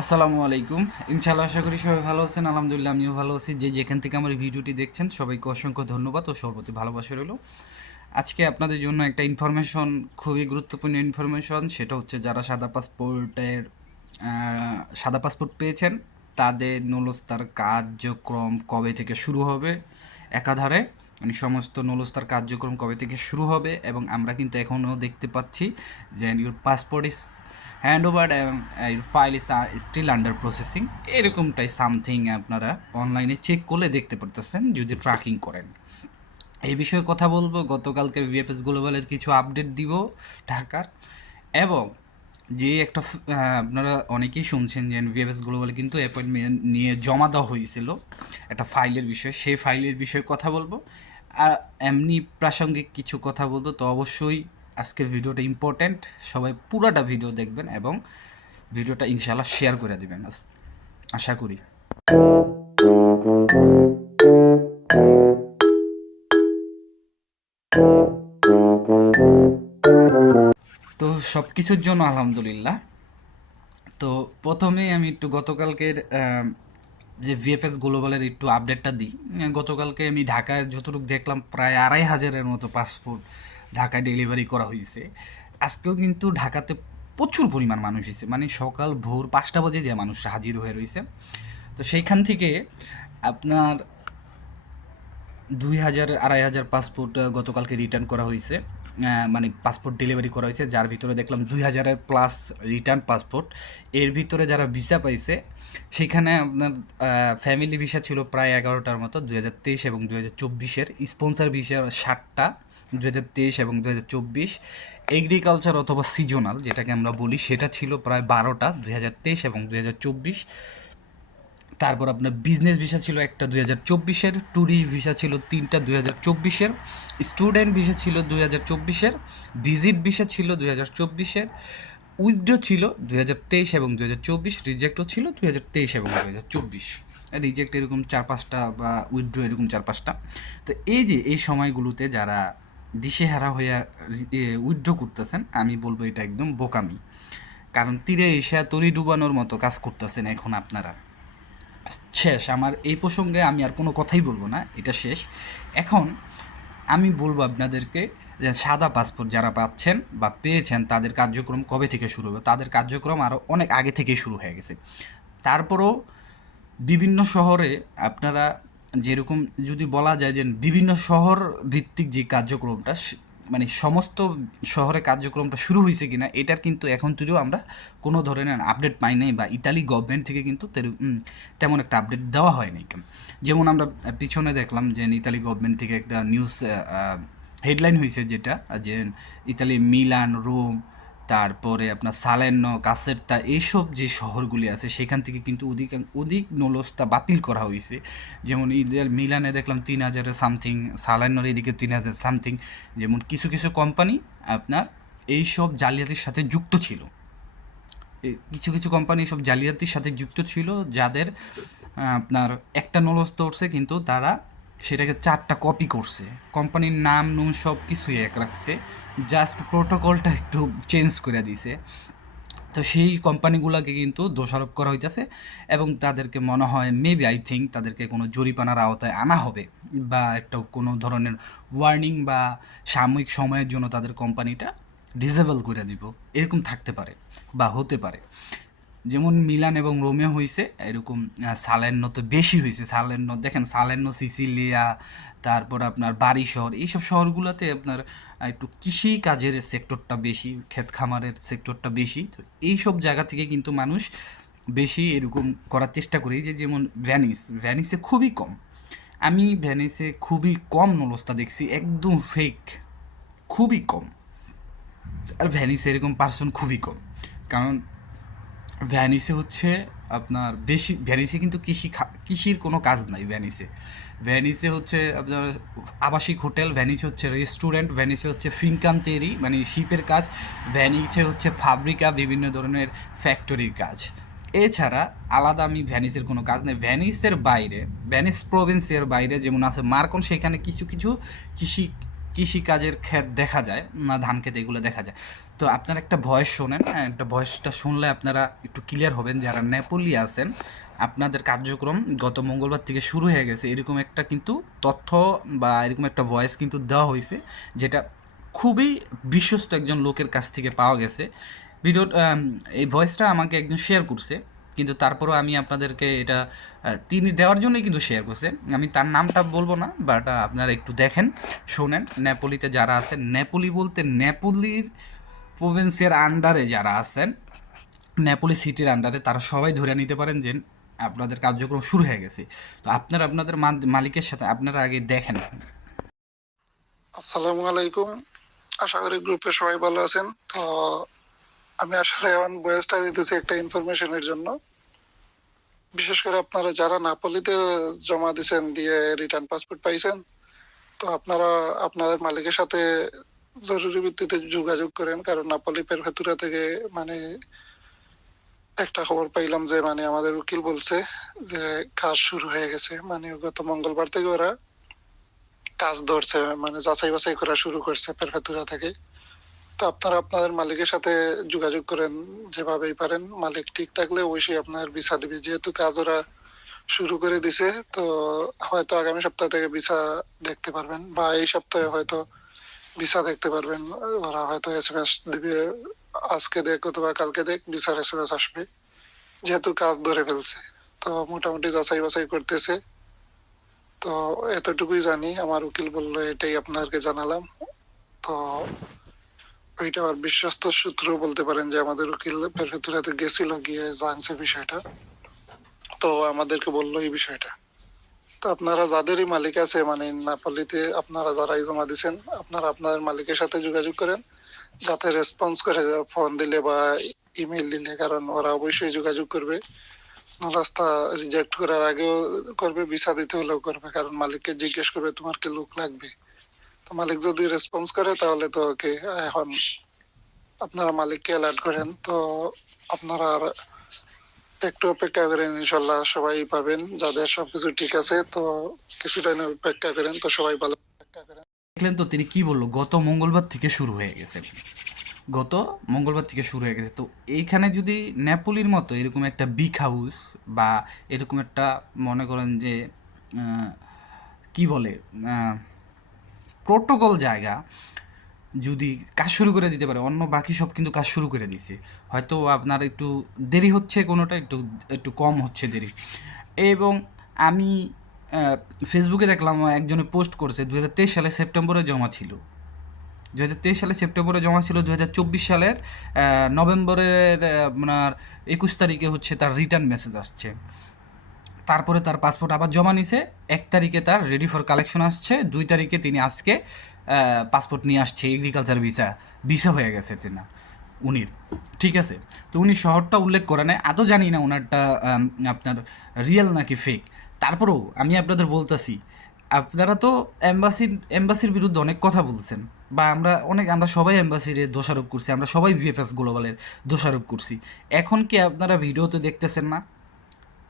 আসসালামু আলাইকুম। ইনশাআল্লাহ আশা করি সবাই ভালো আছেন, আলহামদুলিল্লাহ আমিও ভালো আছি। যে যেখান থেকে আমার ভিডিওটি দেখছেন, সবাইকে অসংখ্য ধন্যবাদ ও সর্বতি ভালোবাসা রইল। আজকে আপনাদের জন্য একটা ইনফরমেশন খুবই গুরুত্বপূর্ণ ইনফরমেশন সেটা হচ্ছে যারা সাদা পাসপোর্টের সাদা পাসপোর্ট পেয়েছেন, তাদের নলস্তার কার্যক্রম কবে থেকে শুরু হবে? একাধারে মানে সমস্ত নলস্তার কার্যক্রম কবে থেকে শুরু হবে এবং আমরা কিন্তু এখনও দেখতে পাচ্ছি যে your passport is hand over your file is still under processing এরকমটাই সামথিং আপনারা অনলাইনে চেক করলে দেখতে পারতেছেন যদি ট্র্যাকিং করেন। এই বিষয়ে কথা বলব, গতকালকের ভিএফএস গ্লোবালের কিছু আপডেট দিব ঢাকার। এবং যে একটা আপনারা অনেকেই শুনছেন যে ভিএফএস গ্লোবালে কিন্তু অ্যাপয়েন্টমেন্ট নিয়ে জমা দেওয়া হয়েছিল। একটা ফাইলের বিষয়ে, সেই ফাইলের বিষয়ে কথা বলব। আর এমনি প্রাসঙ্গিক কিছু কথা বলব, তো অবশ্যই আজকের ভিডিওটা ইম্পর্ট্যান্ট সবাই পুরাটা ভিডিও দেখবেন এবং ভিডিওটা ইনশাল্লাহ শেয়ার করে দিবেন। আশা করি। তো সব কিছুর জন্য আলহামদুলিল্লাহ। তো প্রথমেই আমি একটু গতকালকের যে ভিএফএস গ্লোবালের একটু আপডেটটা দিই। গতকালকে আমি ঢাকায় যতটুকু দেখলাম, প্রায় আড়াই হাজারের মতো পাসপোর্ট ঢাকায় ডেলিভারি করা হয়েছে আজকেও কিন্তু ঢাকাতে প্রচুর পরিমাণ মানুষ হয়েছে মানে সকাল ভোর পাঁচটা বাজে যে মানুষ হাজির হয়ে রয়েছে তো সেইখান থেকে আপনার দুই হাজার, আড়াই হাজার পাসপোর্ট গতকালকে রিটার্ন করা হয়েছে মানে পাসপোর্ট ডেলিভারি করা হয়েছে, যার ভিতরে দেখলাম দুই হাজারের প্লাস রিটার্ন পাসপোর্ট এর ভিতরে যারা ভিসা পাইছে, সেখানে আপনার ফ্যামিলি ভিসা ছিল প্রায় এগারোটার মতো, দুই হাজার তেইশ এবং দুই হাজার চব্বিশের। স্পন্সার ভিসা ষাটটা দু হাজার তেইশ এবং দু হাজার চব্বিশ। এগ্রিকালচার অথবা সিজনাল যেটাকে আমরা বলি, সেটা ছিল প্রায় বারোটা, দুই হাজার তেইশ এবং দু হাজার চব্বিশ। তারপর আপনার বিজনেস ভিসা ছিল একটা দুই হাজার চব্বিশের ট্যুরিস্ট ভিসা ছিল তিনটা দুই হাজার চব্বিশের স্টুডেন্ট ভিসা ছিল দুই হাজার চব্বিশের ভিজিট ভিসা ছিল দুই হাজার চব্বিশের উইথড্র ছিল দুই হাজার তেইশ এবং দুই হাজার চব্বিশ রিজেক্টও ছিল দুই হাজার তেইশ এবং দুই হাজার চব্বিশ। রিজেক্ট এরকম চার পাঁচটা বা উইথড্র এরকম চার পাঁচটা। তো এই যে, এই সময়গুলোতে যারা দিশেহারা হয়ে উইথড্র করতেছেন, আমি বলব এটা একদম বোকামি। কারণ তীরে এসে তরি ডুবানোর মতো কাজ করতেছেন এখন আপনারা। শেষ। আমার এই প্রসঙ্গে আমি আর কোনো কথাই বলব না, এটা শেষ। এখন আমি বলব আপনাদেরকে যে সাদা পাসপোর্ট যারা পাচ্ছেন বা পেয়েছেন, তাদের কার্যক্রম কবে থেকে শুরু হবে? তাদের কার্যক্রম আরও অনেক আগে থেকেই শুরু হয়ে গেছে। তারপরও বিভিন্ন শহরে আপনারা যেরকম যদি বলা যায় যে বিভিন্ন শহর ভিত্তিক যে কার্যক্রমটা মানে সমস্ত শহরে কার্যক্রমটা শুরু হয়েছে কিনা, এটার কিন্তু এখন তুইও আমরা কোনো ধরনের আপডেট পাই নাই বা ইতালি গভর্নমেন্ট থেকে কিন্তু তেমন একটা আপডেট দেওয়া হয়নি যেমন আমরা পিছনে দেখলাম যে ইতালি গভর্নমেন্ট থেকে একটা নিউজ হেডলাইন হয়েছে যেটা, যে ইতালি মিলান, রোম তারপরে আপনার সালেন্ন, কাসেরতা এইসব যে শহরগুলি আছে, সেখান থেকে কিন্তু অধিক অধিক নলস্তা বাতিল করা হয়েছে যেমন ঈদের মিলানে দেখলাম তিন হাজারের সামথিং, সালান্নর এদিকে তিন হাজার সামথিং। যেমন কিছু কিছু কোম্পানি আপনার এইসব জালিয়াতির সাথে যুক্ত ছিল। কিছু কিছু কোম্পানি সব জালিয়াতির সাথে যুক্ত ছিল, যাদের আপনার একটা নলস্ত উঠছে, কিন্তু তারা সেটাকে চারটা কপি করছে। কোম্পানির নাম, নুম সব কিছুই এক রাখছে। জাস্ট প্রোটোকলটা একটু চেঞ্জ করে দিছে। তো সেই কোম্পানিগুলোকে কিন্তু দোষারোপ করা হইতেছে এবং তাদেরকে মনে হয় মেবি আই থিঙ্ক তাদেরকে কোনো জরিপানার আওতায় আনা হবে বা একটা কোনো ধরনের ওয়ার্নিং বা সাময়িক সময়ের জন্য তাদের কোম্পানিটা ডিসেবল করে দিব। এরকম থাকতে পারে বা হতে পারে। যেমন মিলান এবং রোমে হয়েছে এরকম সালেন্ন তো বেশি হয়েছে সালেন্ন দেখেন সালেন্ন সিসিলিয়া, তারপর আপনার বাড়ি শহর, এইসব শহরগুলোতে আপনার একটু কৃষি কাজের সেক্টরটা বেশি, ক্ষেত খামারের সেক্টরটা বেশি, তো এইসব জায়গা থেকে কিন্তু মানুষ বেশি এরকম করার চেষ্টা করি। যে যেমন ভ্যানিস ভ্যানিসে খুবই কম। আমি ভ্যানিসে খুবই কম নলস্তা দেখছি, একদম ফেক খুবই কম। আর ভ্যানিসে এরকম পার্সন খুবই কম। কারণ ভ্যানিসে হচ্ছে আপনার বেশি ভ্যানিসে কিন্তু কৃষি কৃষির কোনো কাজ নাই ভ্যানিসে ভ্যানিসে হচ্ছে আপনার আবাসিক হোটেল ভ্যানিসে হচ্ছে রেস্টুরেন্ট ভ্যানিসে হচ্ছে ফিনকান্তেরি মানে শিপের কাজ ভ্যানিসে হচ্ছে ফাব্রিকা বিভিন্ন ধরনের ফ্যাক্টরির কাজ। এছাড়া আলাদা আমি ভ্যানিসের কোনো কাজ নেই। ভ্যানিসের বাইরে ভ্যানিস প্রভিন্সের বাইরে যেমন আছে মার্কন সেখানে কিছু কিছু কৃষি কৃষিকাজের ক্ষেত দেখা যায়, না ধান ক্ষেত এগুলো দেখা যায়। তো আপনারা একটা ভয়েস শোনেন হ্যাঁ একটা ভয়েসটা শুনলে আপনারা একটু ক্লিয়ার হবেন যারা নেপোলি আছেন। আপনাদের কার্যক্রম গত মঙ্গলবার থেকে শুরু হয়ে গেছে। এরকম একটা কিন্তু তথ্য বা এরকম একটা ভয়েস কিন্তু দেওয়া হয়েছে, যেটা খুবই বিশ্বস্ত একজন লোকের কাছ থেকে পাওয়া গেছে। ভিডিও এই ভয়েসটা আমাকে একজন শেয়ার করছে, কিন্তু তারপরও আমি আপনাদেরকে এটা তিনি দেওয়ার জন্যই কিন্তু শেয়ার করছে। আমি তার নামটা বলব না বাট আপনারা একটু দেখেন, শোনেন। নেপোলিতে যারা আছেন, নেপোলি বলতে নেপোলির প্রভিন্সের আন্ডারে যারা আছেন নেপোলি সিটির আন্ডারে তারা সবাই ধরে নিতে পারেন যে আপনাদের কার্যক্রম শুরু হয়ে গেছে। তো আপনারা, আপনাদের মালিকের সাথে আপনারা আগে দেখেন। আসসালামু আলাইকুম। আশা করি গ্রুপে সবাই ভালো আছেন। তো আমি আসলে এখন বয়সটা দিতেছি একটা ইনফরমেশনের জন্য। বিশেষ করে আপনারা যারা নাপলিতে জমা দিছেন, দিয়ে রিটার্ন পাসপোর্ট পাইছেন, তো আপনারা, আপনাদের মালিকের সাথে জরুরি ভিত্তিতে যোগাযোগ করেন, কারণ নাপলি পেরফেতুরা থেকে মানে একটা খবর পাইলাম যে মানে আমাদের উকিল বলছে যে, কাজ শুরু হয়ে গেছে। মানে গত মঙ্গলবার থেকে ওরা কাজ ধরছে মানে যাচাই বাছাই করা শুরু করছে পেরফেতুরা থেকে। তো আপনারা আপনাদের মালিকের সাথে যোগাযোগ করেন, যেভাবেই পারেন। মালিক ঠিক থাকলে অবশ্যই আপনার ভিসা দিবে। যেহেতু কাজ ওরা শুরু করে দিছে, তো হয়তো আগামী সপ্তাহ থেকে ভিসা দেখতে পারবেন, বা এই সপ্তাহে হয়তো ভিসা দেখতে পারবেন। ওরা হয়তো এস এম এস দিবে, আজকে দেখ অথবা কালকে দেখ ভিসার এস এম এস আসবে। যেহেতু কাজ ধরে ফেলছে। তো মোটামুটি যাচাই বাছাই করতেছে। তো এতটুকুই জানি। আমার উকিল বলল, এটাই আপনাদেরকে জানালাম। তো ওইটা আর বিশ্বস্ত সূত্র বলতে পারেন যে আমাদের উকিল পেরফেতুরাতে গেছিল গিয়ে জানছে বিষয়টা। তো আমাদেরকে বলল এই বিষয়টা। তো আপনারা যাদেরই মালিক আছে মানে নাপালিতে আপনারা যারাই জমা দিচ্ছেন আপনারা আপনাদের মালিকের সাথে যোগাযোগ করেন, যাতে রেসপন্স করে ফোন দিলে বা ইমেল দিলে, কারণ ওরা অবশ্যই যোগাযোগ করবে। রাস্তা রিজেক্ট করার আগেও করবে, ভিসা দিতে হলেও করবে, কারণ মালিককে জিজ্ঞেস করবে, তোমার কি লোক লাগবে? তো মালিক যদি রেসপন্স করে, তাহলে তো ওকে, এখন আপনারা মালিককে অ্যালার্ট করেন, তো আপনারা আর একটু অপেক্ষা করেন, ইনশাল্লাহ সবাই পাবেন। যাদের সবকিছু ঠিক আছে, তো কিছুটা অপেক্ষা করেন, তো সবাই ভালো দেখলেন তো তিনি কি বলল? গত মঙ্গলবার থেকে শুরু হয়ে গেছে। গত মঙ্গলবার থেকে শুরু হয়ে গেছে। তো এইখানে যদি নেপোলির মতো এরকম একটা বিগ হাউস বা এরকম একটা মনে করেন যে কি বলে প্রোটোকল জায়গা যদি কাজ শুরু করে দিতে পারে, অন্য বাকি সব কিন্তু কাজ শুরু করে দিছে। হয়তো আপনার একটু দেরি হচ্ছে কোনোটা, একটু একটু কম হচ্ছে দেরি। এবং আমি ফেসবুকে দেখলাম একজনে পোস্ট করছে দু হাজার তেইশ সালে সেপ্টেম্বরে জমা ছিল। দু হাজার তেইশ সালে সেপ্টেম্বরে জমা ছিল দু হাজার চব্বিশ সালের নভেম্বরের আপনার একুশ তারিখে হচ্ছে তার রিটার্ন মেসেজ আসছে। তারপরে তার পাসপোর্ট আবার জমা নিছে, এক তারিখে তার রেডি ফর কালেকশন আসছে, দুই তারিখে তিনি আজকে পাসপোর্ট নিয়ে আসছে এগ্রিকালচার ভিসা ভিসা হয়ে গেছে তিনা উনির। ঠিক আছে? তো উনি শহরটা উল্লেখ করে নেয়। এত জানি না ওনারটা আপনার রিয়েল নাকি ফেক তারপরেও আমি আপনাদের বলতেছি, আপনারা তো এম্বাসির এম্বাসির বিরুদ্ধে অনেক কথা বলছেন, বা আমরা অনেক, আমরা সবাই এম্বাসির দোষারোপ করছি, আমরা সবাই ভিএফএস গ্লোবালের দোষারোপ করছি। এখন কি আপনারা ভিডিওতে দেখতেছেন না?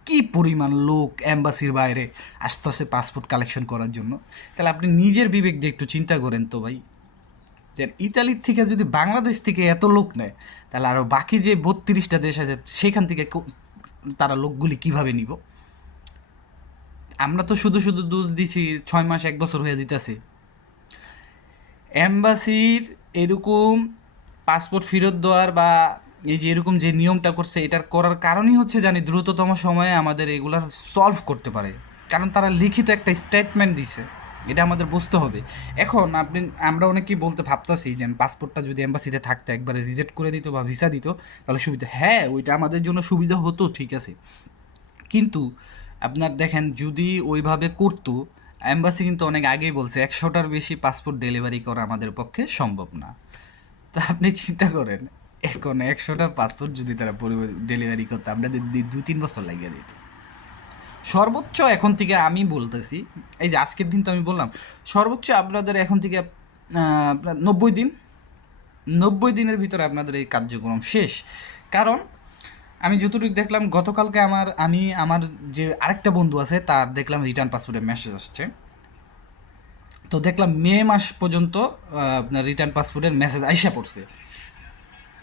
কি পরিমাণ লোক অ্যাম্বাসির বাইরে আস্তে আস্তে পাসপোর্ট কালেকশন করার জন্য? তাহলে আপনি নিজের বিবেক দিয়ে একটু চিন্তা করেন তো ভাই। যে ইতালির থেকে যদি বাংলাদেশ থেকে এত লোক নেয়, তাহলে আরও বাকি যে বত্রিশটা দেশ আছে, সেখান থেকে তারা লোকগুলি কীভাবে নিব? আমরা তো শুধু শুধু দোষ দিছি, ছয় মাস, এক বছর হয়ে দিতেছে অ্যাম্বাসির এরকম পাসপোর্ট ফেরত দেওয়ার বা এই যে এরকম যে নিয়মটা করছে, এটার করার কারণই হচ্ছে জানি দ্রুততম সময়ে আমাদের এগুলা সলভ করতে পারে। কারণ তারা লিখিত একটা স্টেটমেন্ট দিছে। এটা আমাদের বুঝতে হবে। এখন আপনি, আমরা অনেকেই বলতে ভাবতাছি যে পাসপোর্টটা যদি এম্বাসিতে থাকতো, একবারে রিজেক্ট করে দিত বা ভিসা দিত, তাহলে সুবিধা। হ্যাঁ ওইটা আমাদের জন্য সুবিধা হতো, ঠিক আছে। কিন্তু আপনার দেখেন, যদি ওইভাবে করতো অ্যাম্বাসি কিন্তু অনেক আগেই বলছে, একশোটার বেশি পাসপোর্ট ডেলিভারি করা আমাদের পক্ষে সম্ভব না। তো আপনি চিন্তা করেন এখন একশোটা পাসপোর্ট যদি তারা ডেলিভারি করতো আপনাদের দি- তিন বছর লাগিয়ে দিত সর্বোচ্চ এখন থেকে আমি বলতেছি, এই যে আজকের দিন তো আমি বললাম, সর্বোচ্চ আপনাদের এখন থেকে আপনার নব্বই দিন, নব্বই দিনের ভিতরে আপনাদের এই কার্যক্রম শেষ। কারণ, আমি যতটুকু দেখলাম, গতকালকে আমার, আমি, আমার যে আরেকটা বন্ধু আছে, তার দেখলাম রিটার্ন পাসপোর্টের মেসেজ আসছে। তো দেখলাম মে মাস পর্যন্ত আপনার রিটার্ন পাসপোর্টের মেসেজ আইসা পড়ছে।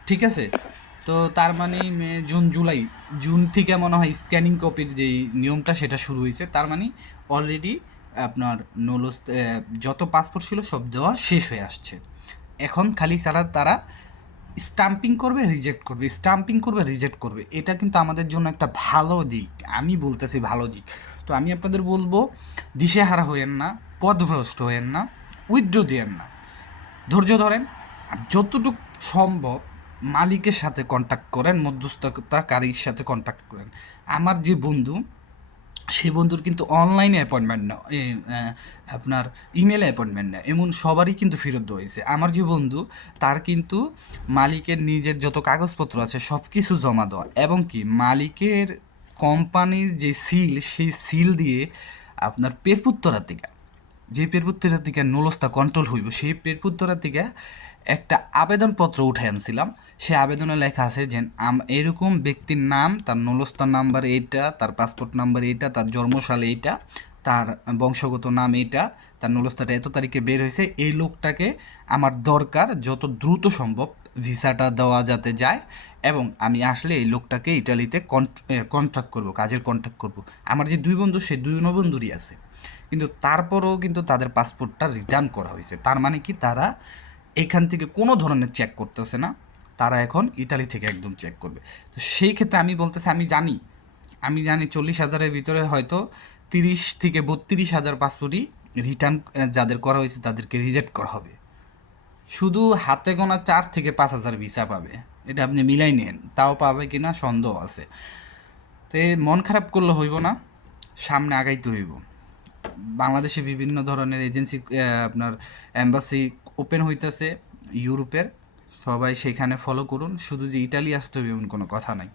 ঠিক আছে? তো তার মানে মে, জুন, জুলাই, জুন থেকে মনে হয় স্ক্যানিং কপির যেই নিয়মটা সেটা শুরু হয়েছে, তার মানে অলরেডি আপনার নলস যত পাসপোর্ট ছিল সব দেওয়া শেষ হয়ে আসছে। এখন খালি সারা তারা স্টাম্পিং করবে রিজেক্ট করবে স্টাম্পিং করবে রিজেক্ট করবে। এটা কিন্তু আমাদের জন্য একটা ভালো দিক, আমি বলতেছি ভালো দিক। তো আমি আপনাদের বলব, দিশেহারা হয়েন না, পদভ্রষ্ট হয়েন না, উইথড্র দিয়েন না। ধৈর্য ধরেন, আর যতটুকু সম্ভব মালিকের সাথে কন্ট্যাক্ট করেন, মধ্যস্থতাকারীর সাথে কন্ট্যাক্ট করেন। আমার যে বন্ধু সেই বন্ধুর কিন্তু অনলাইনে অ্যাপয়েন্টমেন্ট না আপনার ইমেলে অ্যাপয়েন্টমেন্ট না এমন সবারই কিন্তু ফেরত হয়েছে। আমার যে বন্ধু, তার কিন্তু মালিকের নিজের যত কাগজপত্র আছে সব কিছু জমা দেওয়া। এবং কি, মালিকের কোম্পানির যে সিল সেই সিল দিয়ে আপনার পেরপুত্তরা থেকে যে পেরপুত্তরা থেকে নলস্তা কন্ট্রোল হইব, সেই পেরপুত্তরা থেকে একটা আবেদনপত্র উঠে আনছিলাম। সে আবেদনে লেখা আছে যে এরকম ব্যক্তির নাম, তার নলস্তার নাম্বার এইটা, তার পাসপোর্ট নাম্বার এইটা, তার জন্মসাল এইটা, তার বংশগত নাম এইটা, তার নলস্তাটা এত তারিখে বের হয়েছে, এই লোকটাকে আমার দরকার যত দ্রুত সম্ভব ভিসাটা দেওয়া যাতে যায় এবং আমি আসলে এই লোকটাকে ইটালিতে কন্ট্রাক্ট করব, কাজের কন্ট্রাক্ট করব। আমার যে দুই বন্ধু, সে দুই বন্ধুরই আছে। কিন্তু তারপরেও কিন্তু তাদের পাসপোর্টটা রিটার্ন করা হয়েছে। তার মানে কি, তারা এখান থেকে কোনো ধরনের চেক করতেছে না। তারা এখন ইতালি থেকে একদম চেক করবে। তো সেই ক্ষেত্রে আমি বলতেছি, আমি জানি আমি জানি চল্লিশ হাজারের ভিতরে হয়তো তিরিশ থেকে বত্রিশ হাজার পাসপোর্টই রিটার্ন যাদের করা হয়েছে তাদেরকে রিজেক্ট করা হবে। শুধু হাতে গোনা চার থেকে পাঁচ হাজার ভিসা পাবে। এটা আপনি মিলাই নেন, তাও পাবে কি না সন্দেহ আছে। তো মন খারাপ করলে হইব না, সামনে আগাইতে হইব। বাংলাদেশে বিভিন্ন ধরনের এজেন্সি আপনার অ্যাম্বাসি ওপেন হইতেছে, ইউরোপের। সবাই সেখানে ফলো করুন। শুধু যে ইটালি আসতে হবে এমন কোনো কথা নাই।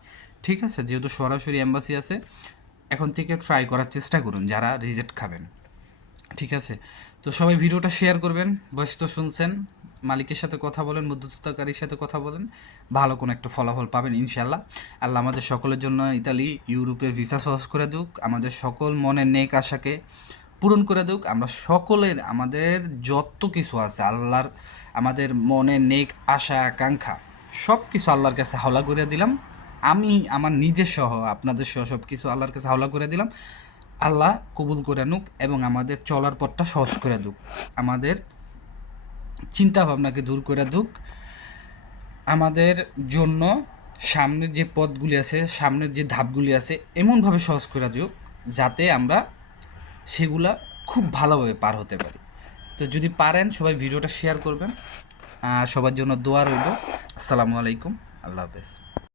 ঠিক আছে? যেহেতু সরাসরি অ্যাম্বাসি আছে, এখন থেকে ট্রাই করার চেষ্টা করুন যারা রিজেক্ট খাবেন। ঠিক আছে? তো সবাই ভিডিওটা শেয়ার করবেন। বয়স তো শুনছেন, মালিকের সাথে কথা বলেন, মধ্যস্থতাকারীর সাথে কথা বলেন, ভালো কোনো একটা ফলাফল পাবেন ইনশাল্লাহ আল্লাহ আমাদের সকলের জন্য ইতালি, ইউরোপের ভিসা সহজ করে দুক আমাদের সকল মনের নেক আশাকে পূরণ করে দুক আমরা সকলের, আমাদের যত কিছু আছে, আল্লাহর আমাদের মনে নেক আশা, আকাঙ্ক্ষা সব কিছু আল্লাহর কাছে হাওলা করে দিলাম। আমি আমার নিজের সহ, আপনাদের সহ সব কিছু আল্লাহর কাছে হাওলা করে দিলাম। আল্লাহ কবুল করে নুক এবং আমাদের চলার পথটা সহজ করে দুক। আমাদের চিন্তা ভাবনাকে দূর করে দুক। আমাদের জন্য সামনের যে পথগুলি আছে, সামনের যে ধাপগুলি আছে, এমনভাবে সহজ করে দিও যাতে আমরা সেগুলা খুব ভালোভাবে পার হতে পারি। তো যদি পারেন সবাই ভিডিওটা শেয়ার করবেন। সবার জন্য দোয়া রইল। আসসালামু আলাইকুম। আল্লাহ হাফেজ।